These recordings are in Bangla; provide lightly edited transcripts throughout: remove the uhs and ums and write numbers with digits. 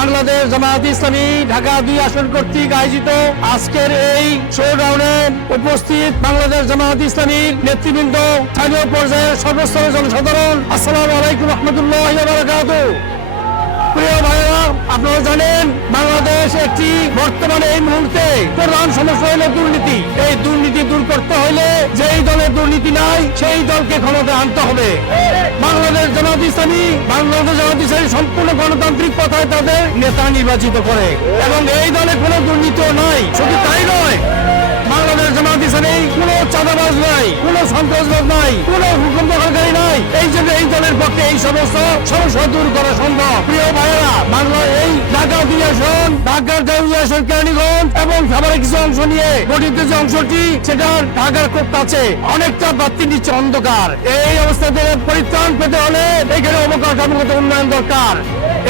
বাংলাদেশ জামায়াত ইসলামী ঢাকা ২ আসন কর্তৃক আয়োজিত আজকের এই শোডাউনে উপস্থিত বাংলাদেশ জামায়াত ইসলামীর নেতৃবৃন্দ, স্থানীয় পর্যায়ের সর্বস্তরের জনসাধারণ, আসসালামু আলাইকুম রহমতুল্লাহি ওয়া বারাকাতুহু। প্রিয় ভাইরা, আপনারা জানেন বাংলাদেশ একটি বর্তমানে এই মুহূর্তে প্রধান সমস্যা হলো দুর্নীতি। এই দুর্নীতি দূর করতে হলে যেই দলের দুর্নীতি নাই সেই দলকে ক্ষমতায় আনতে হবে। বাংলাদেশ জামায়াত ইসলামী সম্পূর্ণ গণতান্ত্রিক পথায় তাদের নেতা নির্বাচিত করে এবং এই দলে কোনো দুর্নীতিও নাই। শুধু তাই নয়, বাংলাদেশ জামায়াত ইসলামী কোনো চাঁদাবাজ নাই, কোনো সন্ত্রাসবাদ নাই, কোনো হুকুম দখলকারী নাই। এই জন্য এই দলের পক্ষে এই সমস্ত সমস্যা দূর করা সম্ভব। প্রিয় ভাইয়েরা, বাংলা এই ঢাকা ২ আসন, ঢাকার ২ আসন কেরানীগঞ্জ এবং খাবারের কিছু অংশ নিয়ে গঠিত যে অংশটি, সেটা ঢাকার খুব কাছে, অনেকটা বাড়তি নিচ্ছে অন্ধকার। এই অবস্থা থেকে পরিত্রাণ পেতে হলে এখানে অবকাঠামোগত উন্নয়ন দরকার।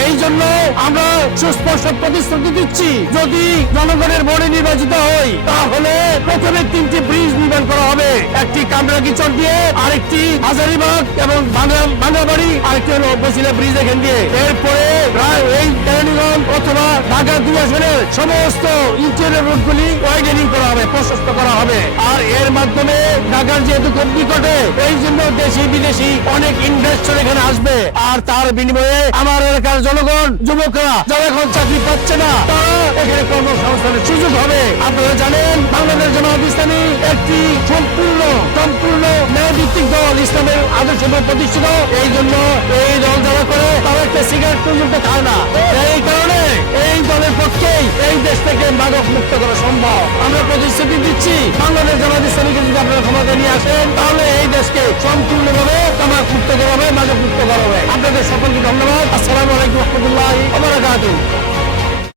এই জন্য আমরা সুস্পষ্ট প্রতিশ্রুতি দিচ্ছি, যদি জনগণের ভোটে নির্বাচিত হই তাহলে প্রথমে 3টি ব্রিজ নির্মাণ করা হবে। একটি কামরাঙ্গীচর দিয়ে, আরেকটি হাজারীবাগ এবং বাংলাবাড়ি, আরেকটি হলো বসিলা ব্রিজ এখান দিয়ে। এরপরে এই কেরানীগঞ্জ অথবা ঢাকা ২ আসনের সমস্ত ইন্টেরিয়র রোডগুলি ওয়াইডেনিং করা হবে, প্রশস্ত করা হবে। আর এর মাধ্যমে ঢাকার যেহেতু খুব নিকটে, এই জন্য দেশি বিদেশি অনেক ইনভেস্টর এখানে আসবে। আর তার বিনিময়ে আমার এলাকার জনগণ, যুবকরা যারা এখন চাকরি পাচ্ছে না, তারা এখানে কর্মসংস্থানের সুযোগ হবে। আপনারা জানেন বাংলাদেশ জামায়াত ইসলামী একটি সম্পূর্ণ ন্যায়ভিত্তিক দল, ইসলামের আদর্শ প্রতিষ্ঠিত। এই জন্য এই দল যারা করে তারা একটা সিগারেট পর্যন্ত খায় না। এই কারণে এই দলের পক্ষেই এই দেশ থেকে মাদক মুক্ত করা সম্ভব। আমরা প্রতিশ্রুতি দিচ্ছি, বাংলাদেশ জামায়াত ইসলামীকে যদি আপনারা ক্ষমতা নিয়ে আসেন তাহলে এই দেশকে সম্পূর্ণভাবে তামাক মুক্ত করা হবে, মাদক মুক্ত করা হবে। আপনাদের সকলকে ধন্যবাদ। আসসালামু আলাইকুম রহমতুল্লাহি ওয়া বারাকাতুহু।